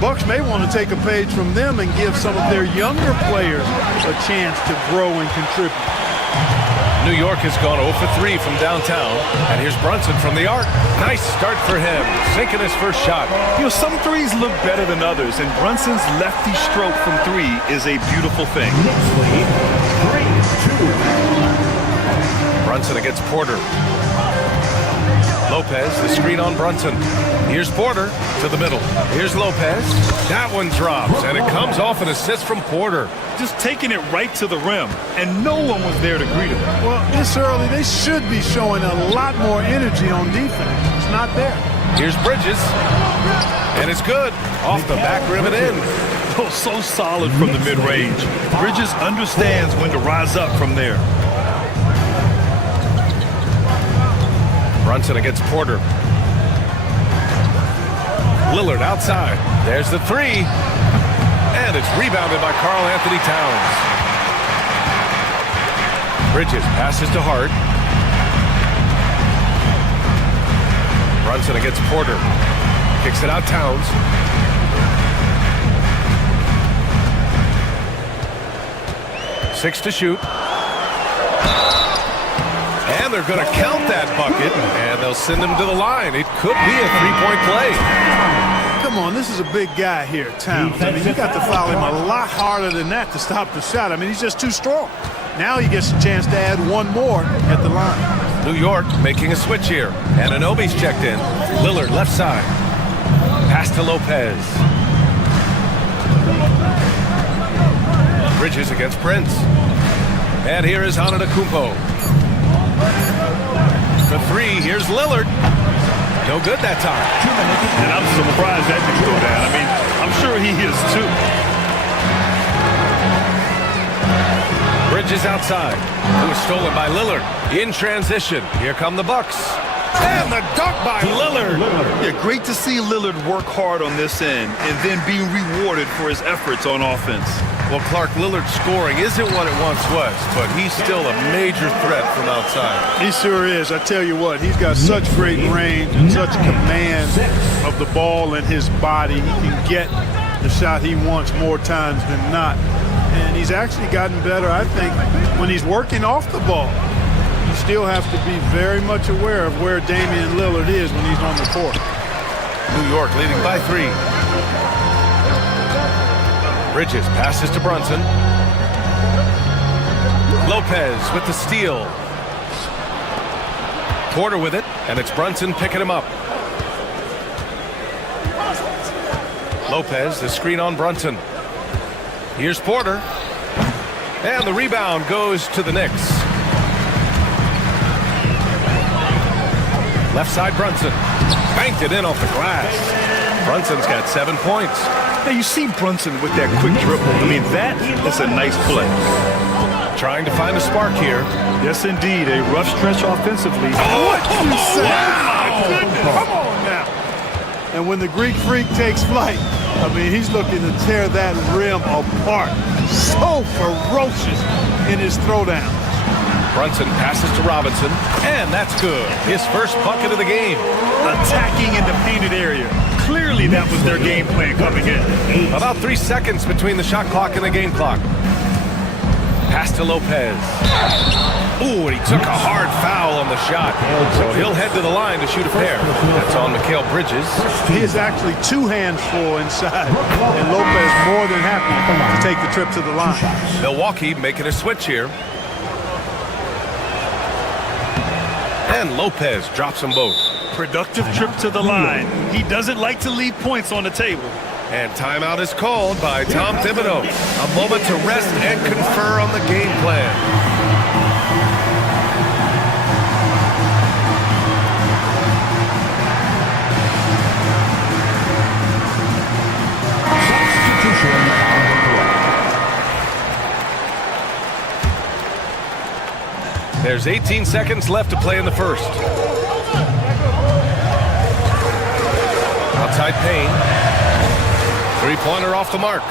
Bucks may want to take a page from them and give some of their younger players a chance to grow and contribute. New York has gone 0 for 3 from downtown, and here's Brunson from the arc. Nice start for him, sinking his first shot. You know, some threes look better than others, and Brunson's lefty stroke from 3 is a beautiful thing. Brunson against Porter. Lopez, the screen on Brunson. Here's Porter to the middle. Here's Lopez. That one drops, and it comes off an assist from Porter. Just taking it right to the rim, and no one was there to greet him. Well, this early, they should be showing a lot more energy on defense. It's not there. Here's Bridges, and it's good. Off the back rim and in. Oh, so solid from the mid-range. Bridges understands when to rise up from there. Brunson against Porter. Lillard outside. There's the three. And it's rebounded by Karl Anthony Towns. Bridges passes to Hart. Brunson against Porter. Kicks it out Towns. Six to shoot. And they're going to count that bucket, and they'll send him to the line. It could be a three-point play. Come on, this is a big guy here, Towns. I mean, you got to foul him a lot harder than that to stop the shot. I mean, he's just too strong. Now he gets a chance to add one more at the line. New York making a switch here. Anunoby's checked in. Lillard left side. Pass to Lopez. Bridges against Prince. And here is Antetokounmpo. The three, here's Lillard. No good that time. And I'm surprised that didn't go down. I mean, I'm sure he is too. Bridges outside. It was stolen by Lillard. In transition. Here come the Bucks. And the dunk by Lillard. Yeah, great to see Lillard work hard on this end and then being rewarded for his efforts on offense. Well, Clark, Lillard's scoring isn't what it once was, but he's still a major threat from outside. He sure is. I tell you what, he's got such great range and such command of the ball and his body. He can get the shot he wants more times than not. And he's actually gotten better, I think, when he's working off the ball. You still have to be very much aware of where Damian Lillard is when he's on the court. New York leading by 3. Bridges passes to Brunson. Lopez with the steal. Porter with it, and it's Brunson picking him up. Lopez, the screen on Brunson. Here's Porter. And the rebound goes to the Knicks. Left side Brunson. Banked it in off the glass. Brunson's got 7 points. Now you see Brunson with that quick dribble. I mean, that is a nice play. Trying to find a spark here. Yes, indeed. A rough stretch offensively. What you say? Come on now. And when the Greek Freak takes flight, I mean, he's looking to tear that rim apart. So ferocious in his throwdown. Brunson passes to Robinson, and that's good. His first bucket of the game. Attacking in the painted area. Clearly that was their game plan coming in. About 3 seconds between the shot clock and the game clock. Pass to Lopez. Ooh, and he took a hard foul on the shot. So he'll head to the line to shoot a pair. That's on Mikal Bridges. He is actually 2 hands full inside. And Lopez more than happy to take the trip to the line. Milwaukee making a switch here. And Lopez drops them both. Productive trip to the line. He doesn't like to leave points on the table. And timeout is called by Tom Thibodeau. A moment to rest and confer on the game plan. There's 18 seconds left to play in the first. Outside Payne. Three-pointer off the mark.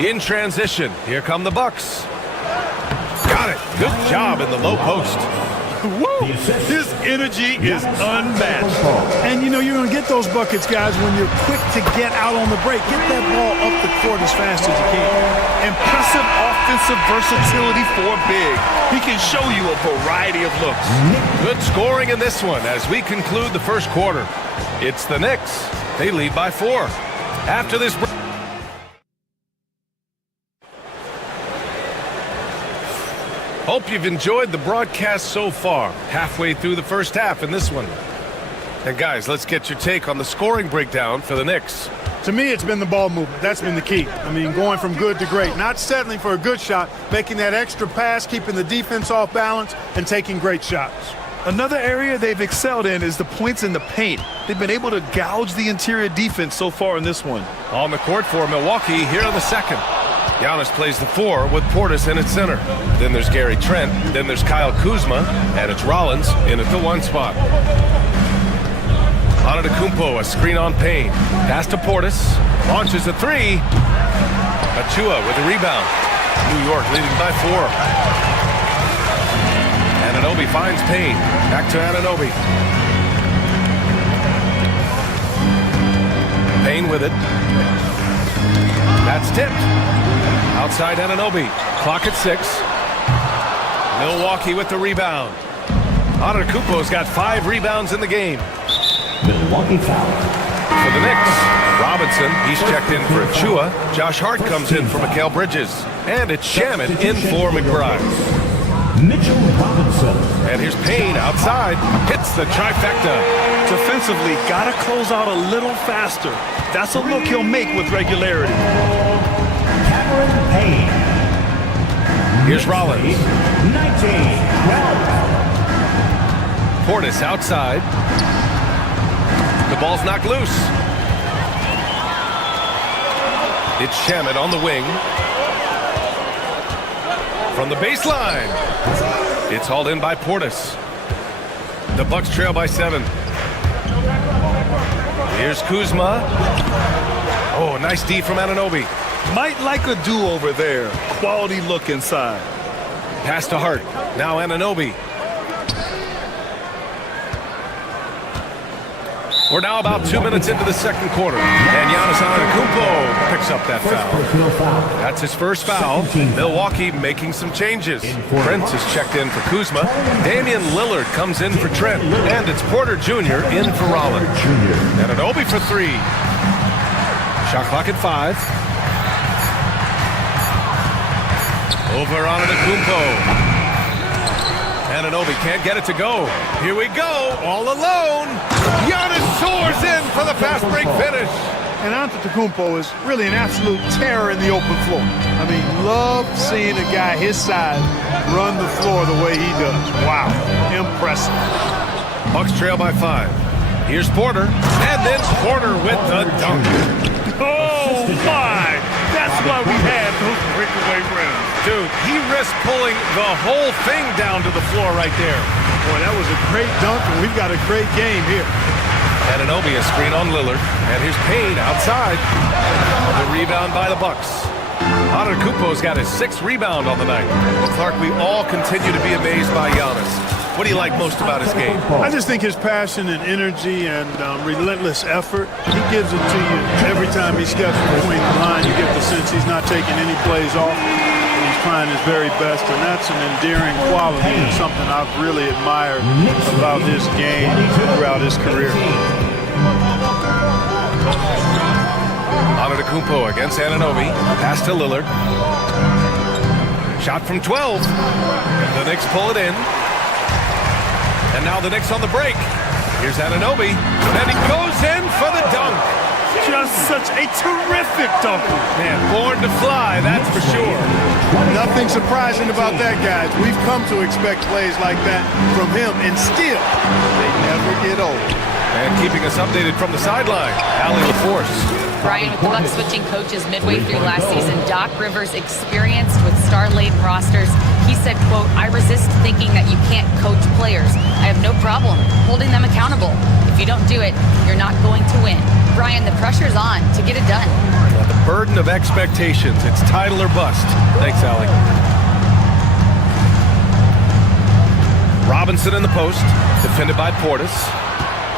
In transition. Here come the Bucks. Got it. Good job in the low post. Woo! His energy is unmatched. And you know you're going to get those buckets, guys, when you're quick to get out on the break. Get that ball up the court as fast as you can. Impressive offensive versatility for big. He can show you a variety of looks. Good scoring in this one as we conclude the first quarter. It's the Knicks. They lead by 4. After this break. Hope you've enjoyed the broadcast so far. Halfway through the first half in this one. And guys, let's get your take on the scoring breakdown for the Knicks. To me, it's been the ball movement. That's been the key. I mean, going from good to great. Not settling for a good shot, making that extra pass, keeping the defense off balance, and taking great shots. Another area they've excelled in is the points in the paint. They've been able to gouge the interior defense so far in this one. On the court for Milwaukee here in the second. Giannis plays the 4 with Portis in its center. Then there's Gary Trent. Then there's Kyle Kuzma. And it's Rollins in at the 1 spot. Antetokounmpo, a screen on Payne. Pass to Portis. Launches a 3. Achua with a rebound. New York leading by 4. Anunoby finds Payne. Back to Anunoby. Payne with it. That's tipped. Outside Anunoby. Clock at 6. Milwaukee with the rebound. Antetokounmpo's got 5 rebounds in the game. Milwaukee foul. For the Knicks, Robinson, he's checked in for Achua. Josh Hart comes in for Mikal Bridges. And it's Shaman in for McBride. Mitchell Robinson. And here's Payne outside. Hits the trifecta. Defensively, gotta close out a little faster. That's a look he'll make with regularity. Cameron Payne. Here's Rollins. 19-12. Portis outside. The ball's knocked loose. It's Shaman on the wing. From the baseline. It's hauled in by Portis. The Bucks trail by 7. Here's Kuzma. Oh, nice D from Anunoby. Might like a do-over there. Quality look inside. Pass to Hart. Now Anunoby. We're now about 2 minutes into the second quarter. And Giannis Antetokounmpo picks up that foul. That's his first foul. Milwaukee making some changes. Prince is checked in for Kuzma. Damian Lillard comes in for Trent. And it's Porter Jr. in for Rollins. Anunoby for 3. Shot clock at 5. Over Antetokounmpo. Anunoby can't get it to go. Here we go, all alone. Giannis soars in for the fast break finish. And Antetokounmpo is really an absolute terror in the open floor. I mean, love seeing a guy his size run the floor the way he does. Wow, impressive. Bucks trail by 5. Here's Porter, and then Porter with the dunk. Oh, my! That's why we had those breakaway rims. Dude, he risked pulling the whole thing down to the floor right there. Boy, that was a great dunk, and we've got a great game here. Anunoby a screen on Lillard, and here's Payne outside. The rebound by the Bucks. Antetokounmpo's got his 6th rebound on the night. Well, Clark, we all continue to be amazed by Giannis. What do you like most about his game? I just think his passion and energy and relentless effort, he gives it to you every time he steps between the line. You get the sense he's not taking any plays off. He's trying his very best, and that's an endearing quality and something I've really admired about his game throughout his career. Antetokounmpo against Anunoby. Pass to Lillard. Shot from 12. The Knicks pull it in. And now the Knicks on the break. Here's Anunoby. And he goes in for the dunk. Just such a terrific dunker. Man, born to fly, that's for sure. Nothing surprising about that, guys. We've come to expect plays like that from him, and still, they never get old. And keeping us updated from the sideline, Allie LaForce. Brian, with the Bucks switching coaches midway through last season, Doc Rivers experienced with star-laden rosters. He said, quote, "I resist thinking that you can't coach players. I have no problem holding them accountable. If you don't do it, you're not going to win." Brian, the pressure's on to get it done. The burden of expectations. It's title or bust. Thanks, Allie. Robinson in the post, defended by Portis.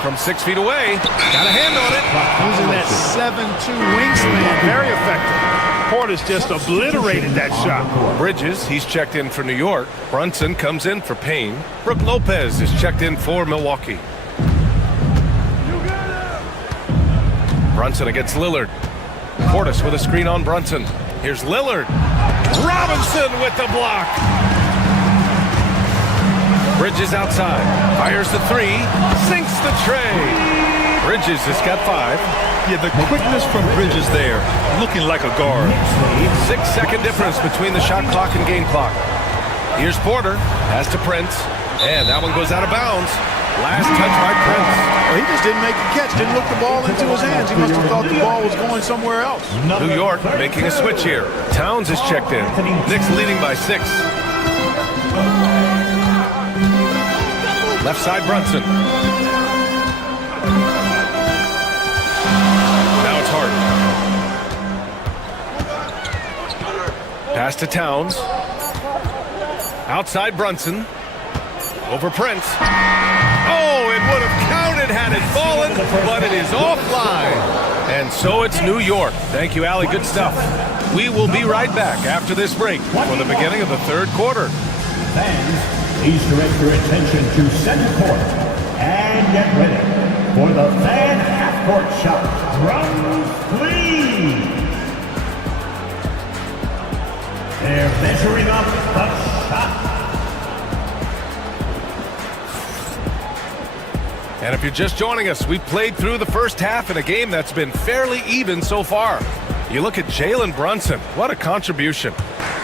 From 6 feet away, got a hand on it. Using that 7'2" wingspan, very effective. Portis just obliterated that shot. Bridges, he's checked in for New York. Brunson comes in for Payne. Brook Lopez is checked in for Milwaukee. Brunson against Lillard. Portis with a screen on Brunson. Here's Lillard. Robinson with the block. Bridges outside. Fires the three. Sinks the tray. Bridges has got 5. Yeah, the quickness from Bridges there, looking like a guard. 6-second difference between the shot clock and game clock. Here's Porter. Pass to Prince. And that one goes out of bounds. Last touch by Prince. Well, he just didn't make the catch, didn't look the ball into his hands. He must have thought the ball was going somewhere else. New York making a switch here. Towns is checked in. Knicks leading by 6. Left side Brunson. Now it's Harden. Pass to Towns. Outside Brunson. Over Prince. Oh, it would have counted had it fallen, but it is offline. And so it's New York. Thank you, Allie. Good stuff. We will be right back after this break for the beginning of the third quarter. Fans, please direct your attention to center court and get ready for the fan half-court shot. Drums, please. They're measuring up the shot. And if you're just joining us, we've played through the first half in a game that's been fairly even so far. You look at Jalen Brunson. What a contribution.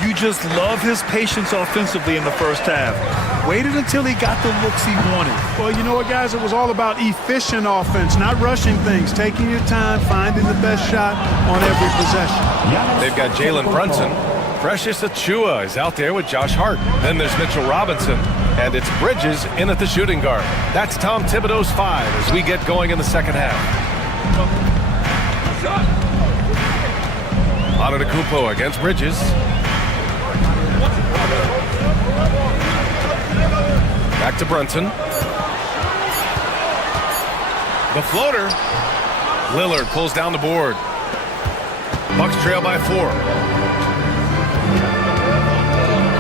You just love his patience offensively in the first half. Waited until he got the looks he wanted. Well, you know what, guys? It was all about efficient offense, not rushing things, taking your time, finding the best shot on every possession. They've got Jalen Brunson. Precious Achua is out there with Josh Hart. Then there's Mitchell Robinson. And it's Bridges in at the shooting guard. That's Tom Thibodeau's 5 as we get going in the second half. Antetokounmpo against Bridges. Back to Brunson. The floater. Lillard pulls down the board. Bucks trail by 4.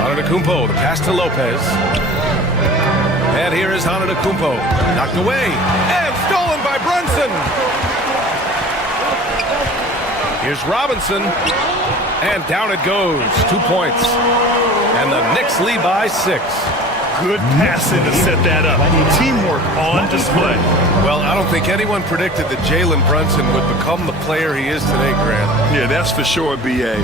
Antetokounmpo, the pass to Lopez. And here is Antetokounmpo. Knocked away. And stolen by Brunson. Here's Robinson. And down it goes. 2 points. And the Knicks lead by 6. Good passing to set that up. Teamwork on display. Well, I don't think anyone predicted that Jalen Brunson would become the player he is today, Grant. Yeah, that's for sure, B.A.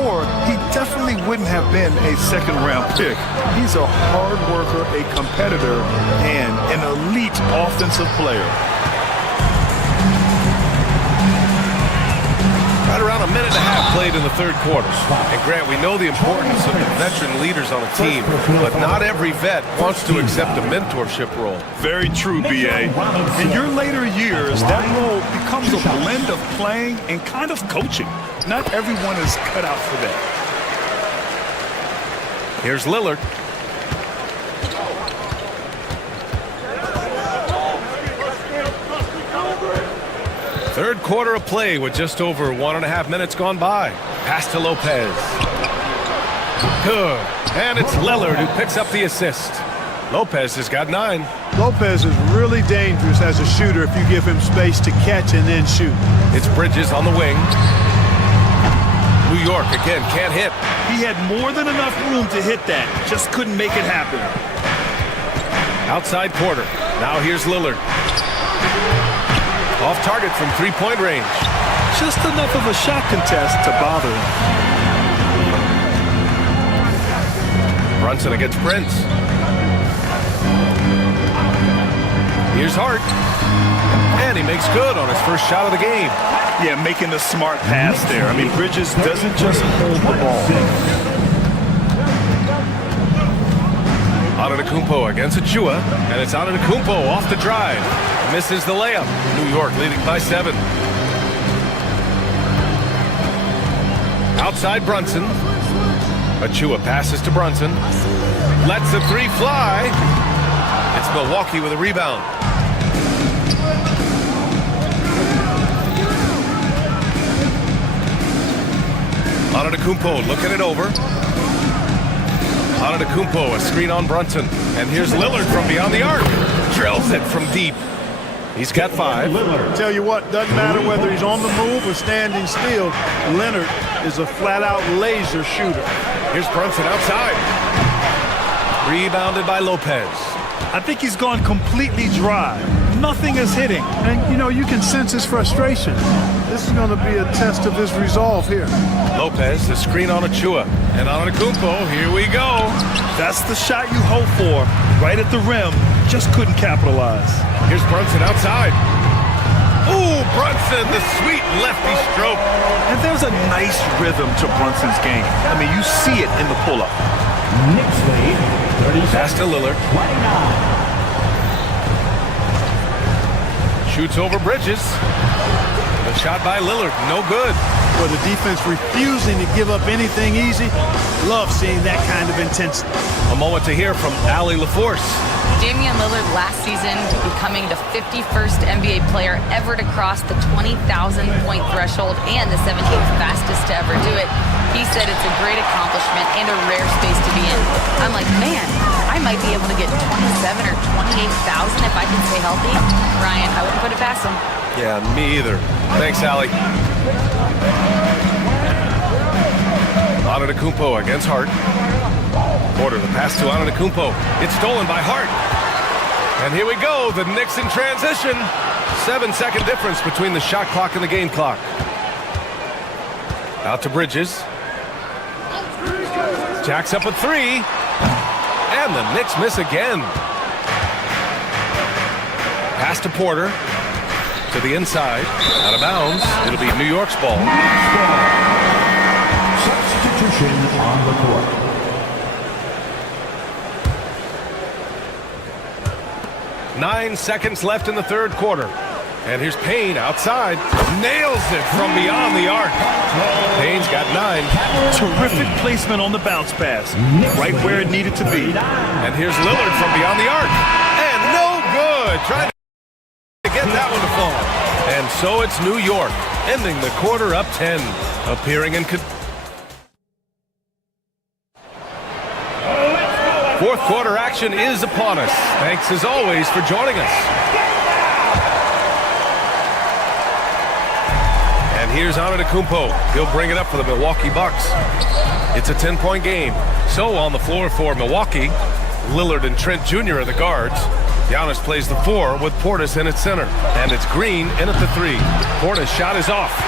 Or he definitely wouldn't have been a second-round pick. He's a hard worker, a competitor, and an elite offensive player. Right around a minute and a half played in the third quarter. And Grant, we know the importance of the veteran leaders on a team, but not every vet wants to accept a mentorship role. Very true, B.A. In your later years, that role becomes a blend of playing and kind of coaching. Not everyone is cut out for that. Here's Lillard. Third quarter of play with just over 1.5 minutes gone by. Pass to Lopez. Good. And it's Lillard who picks up the assist. Lopez has got 9. Lopez is really dangerous as a shooter if you give him space to catch and then shoot. It's Bridges on the wing. New York again can't hit. He had more than enough room to hit that. Just couldn't make it happen. Outside Porter. Now here's Lillard. Off target from 3-point range. Just enough of a shot contest to bother him. Brunson against Prince. Here's Hart. And he makes good on his first shot of the game. Yeah, making a smart pass there. I mean, Bridges doesn't just hold the ball. Antetokounmpo against Achua. And it's Antetokounmpo off the drive. Misses the layup. New York leading by 7. Outside Brunson. Achua passes to Brunson. Lets the 3 fly. Milwaukee with a rebound. Antetokounmpo looking it over. Antetokounmpo, a screen on Brunson. And here's Lillard from beyond the arc. Drills it from deep. He's got 5. Tell you what, doesn't matter whether he's on the move or standing still. Leonard is a flat-out laser shooter. Here's Brunson outside. Rebounded by Lopez. I think he's gone completely dry. Nothing is hitting. And, you know, you can sense his frustration. This is going to be a test of his resolve here. Lopez, the screen on Achua. And Antetokounmpo, here we go. That's the shot you hope for. Right at the rim. Just couldn't capitalize. Here's Brunson outside. Ooh, Brunson, the sweet lefty stroke. And there's a nice rhythm to Brunson's game. I mean, you see it in the pull-up. Knicks lead, 30 Pass to Lillard. 29. Shoots over Bridges. The shot by Lillard, no good. For the defense refusing to give up anything easy. Love seeing that kind of intensity. A moment to hear from Allie LaForce. Damian Lillard last season becoming the 51st NBA player ever to cross the 20,000-point threshold and the 17th fastest to ever do it. He said it's a great accomplishment and a rare space to be in. I'm like, man, I might be able to get 27 or 28,000 if I can stay healthy. Ryan, I wouldn't put it past him. Yeah, me either. Thanks, Allie. Antetokounmpo against Hart. Porter, the pass to Antetokounmpo. It's stolen by Hart. And here we go, the Knicks in transition. 7-second difference between the shot clock and the game clock. Out to Bridges. Jacks up a 3. And the Knicks miss again. Pass to Porter. To the inside. Out of bounds. It'll be New York's ball. Substitution on the court. 9 seconds left in the third quarter. And here's Payne outside. Nails it from beyond the arc. Payne's got 9. Terrific placement on the bounce pass. Right where it needed to be. And here's Lillard from beyond the arc. And no good. Trying to get that one to fall. And so it's New York, ending the quarter up 10. Appearing in... Fourth quarter action is upon us. Thanks as always for joining us. And here's Antetokounmpo. He'll bring it up for the Milwaukee Bucks. It's a 10-point game. So on the floor for Milwaukee, Lillard and Trent Jr. are the guards. Giannis plays the 4 with Portis in at center. And it's Green in at the 3. Portis' shot is off.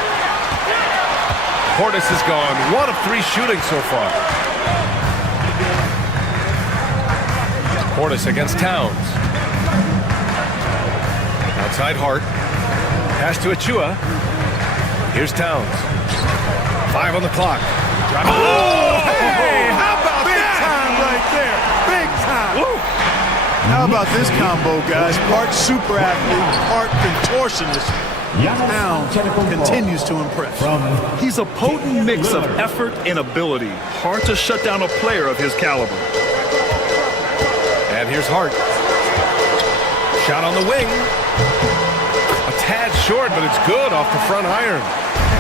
Portis has gone 1 of 3 shooting so far. Portis against Towns. Outside Hart. Pass to Achua. Here's Towns. 5 on the clock. Oh, hey! How about Big that? time right there. Big time. Woo. How about this combo, guys? Part super athlete, part contortionist. Towns continues to impress. He's a potent mix of effort and ability. Hard to shut down a player of his caliber. And here's Hart. Shot on the wing. A tad short, but it's good off the front iron.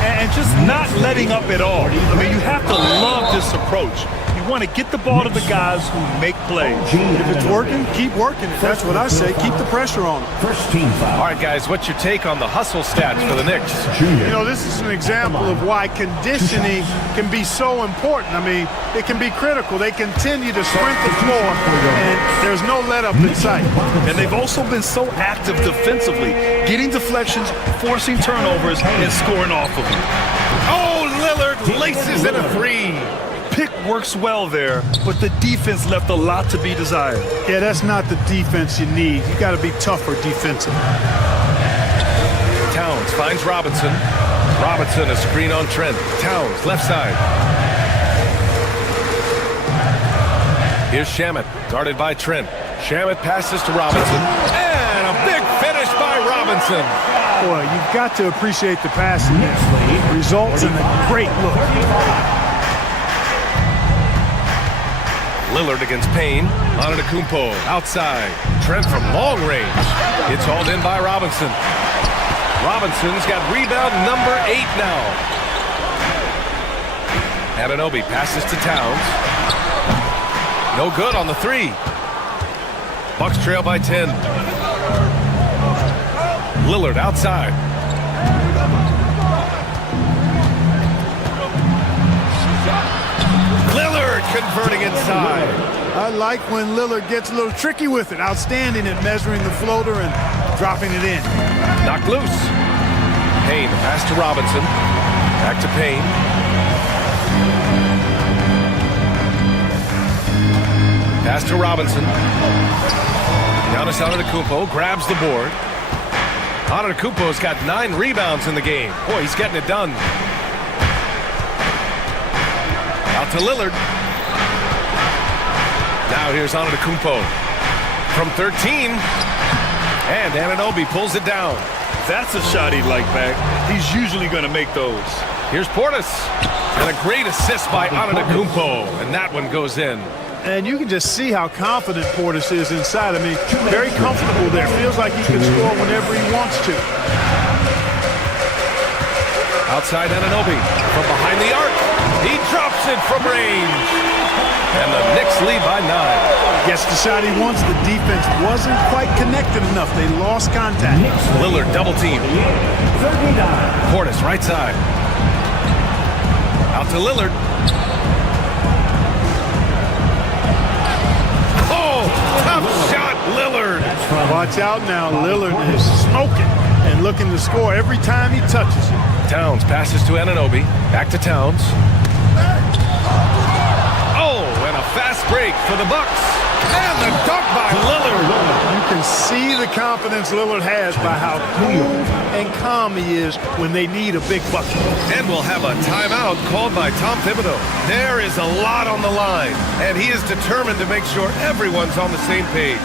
And just not letting up at all. I mean, you have to love this approach. You want to get the ball to the guys who make plays. If it's working, keep working it. That's what I say. Keep the pressure on them. First team foul. All right, guys, what's your take on the hustle stats for the Knicks? You know, this is an example of why conditioning can be so important. I mean, it can be critical. They continue to sprint the floor, and there's no let-up in sight. And they've also been so active defensively, getting deflections, forcing turnovers, and scoring off of them. Oh, Lillard laces in a 3. Pick works well there, but the defense left a lot to be desired. Yeah, that's not the defense you need. You got to be tougher defensively. Towns finds Robinson. Robinson, a screen on Trent. Towns, left side. Here's Shamet, guarded by Trent. Shamet passes to Robinson. And a big finish by Robinson. Boy, you've got to appreciate the passing. Results in a great look. Lillard against Payne. Antetokounmpo outside. Trent from long range. It's hauled in by Robinson. Robinson's got rebound number 8 now. Anunoby passes to Towns. No good on the 3. Bucks trail by 10. Lillard outside. Lillard converting inside. I like when Lillard gets a little tricky with it. Outstanding at measuring the floater and dropping it in. Knocked loose. Payne pass to Robinson. Back to Payne. Pass to Robinson. Giannis Antetokounmpo grabs the board. Antetokounmpo's got 9 rebounds in the game. Boy, he's getting it done. Out to Lillard. Now here's Antetokounmpo from 13. And Anunoby pulls it down. That's a shot he'd like back. He's usually going to make those. Here's Portis. And a great assist by Antetokounmpo. And that one goes in. And you can just see how confident Portis is inside. I mean, very comfortable there. Feels like he can score whenever he wants to. Outside Anunoby from behind the arc. He drops it from range. And the Knicks lead by 9. Gets the shot he wants. The defense wasn't quite connected enough. They lost contact. Lillard double team. 39. Portis right side. Out to Lillard. Oh, tough shot, Lillard. Watch out now. Lillard is smoking and looking to score every time he touches it. Towns passes to Anunoby. Back to Towns. Oh, and a fast break for the Bucks. And the dunk by Lillard. You can see the confidence Lillard has by how cool and calm he is when they need a big bucket. And we'll have a timeout called by Tom Thibodeau. There is a lot on the line, and he is determined to make sure everyone's on the same page.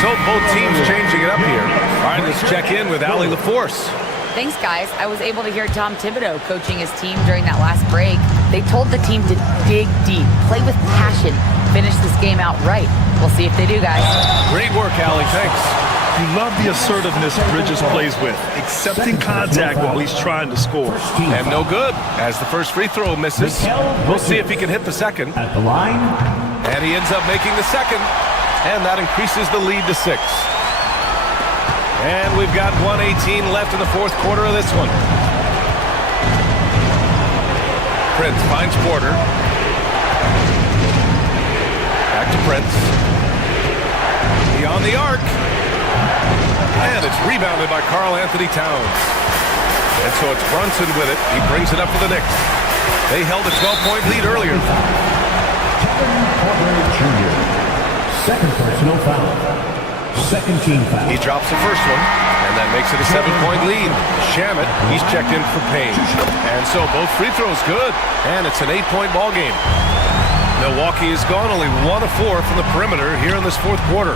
So both teams changing it up here. All right, let's check in with Allie LaForce. Thanks, guys. I was able to hear Tom Thibodeau coaching his team during that last break. They told the team to dig deep, play with passion, finish this game out right. We'll see if they do, guys. Great work, Allie. Thanks. You love the assertiveness Bridges plays with, accepting contact while he's trying to score. And no good, as the first free throw misses. We'll see if he can hit the second. At the line. And he ends up making the second. And that increases the lead to 6. And we've got 1:18 left in the fourth quarter of this one. Prince finds Porter. Back to Prince. Beyond the arc. And it's rebounded by Karl Anthony Towns. And so it's Brunson with it. He brings it up for the Knicks. They held a 12-point lead earlier. Porter Jr. Second personal foul. Second team foul. He drops the first one, and that makes it a 7-point lead. Shamet, he's checked in for Payne. And so both free throws good, and it's an 8-point ball game. Milwaukee has gone only 1 of 4 from the perimeter here in this fourth quarter.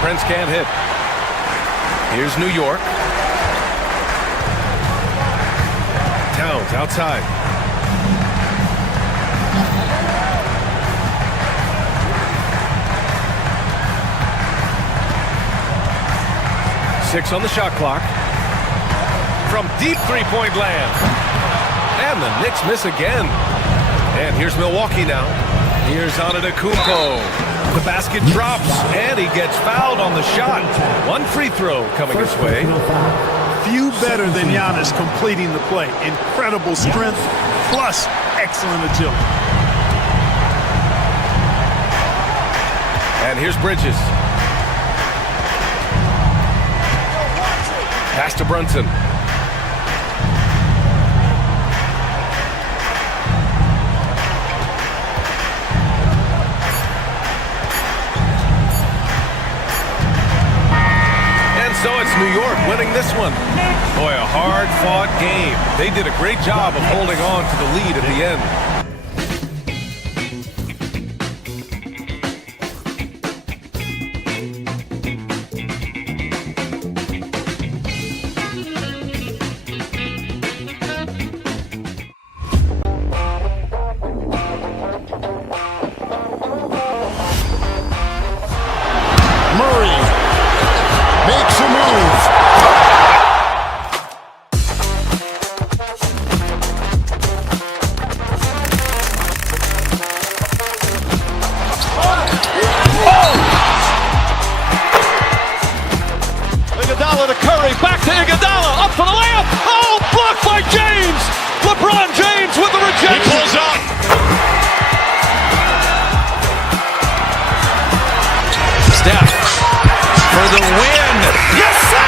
Prince can't hit. Here's New York. Towns outside. Six on the shot clock. From deep three-point land. And the Knicks miss again. And here's Milwaukee now. Here's Antetokounmpo. The basket drops, and he gets fouled on the shot. One free throw coming his way. Few better than Giannis completing the play. Incredible strength, plus excellent agility. And here's Bridges. Pass to Brunson. And so it's New York winning this one. Boy, a hard-fought game. They did a great job of holding on to the lead at the end. Iguodala to Curry, back to Iguodala, up for the layup. Oh, blocked by James. LeBron James with the rejection. He pulls up. Steph for the win. Yes, sir.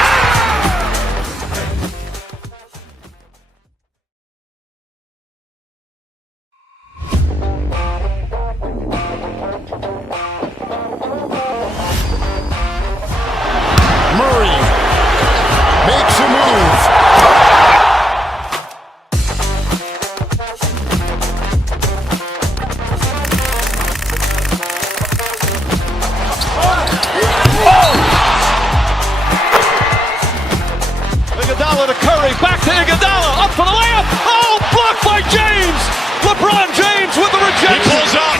Murray makes a move. Iguodala to Curry, back to Iguodala, up for the layup. Oh, blocked by James. LeBron James with the rejection. He pulls up.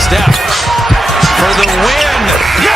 Steph for the win. Yes!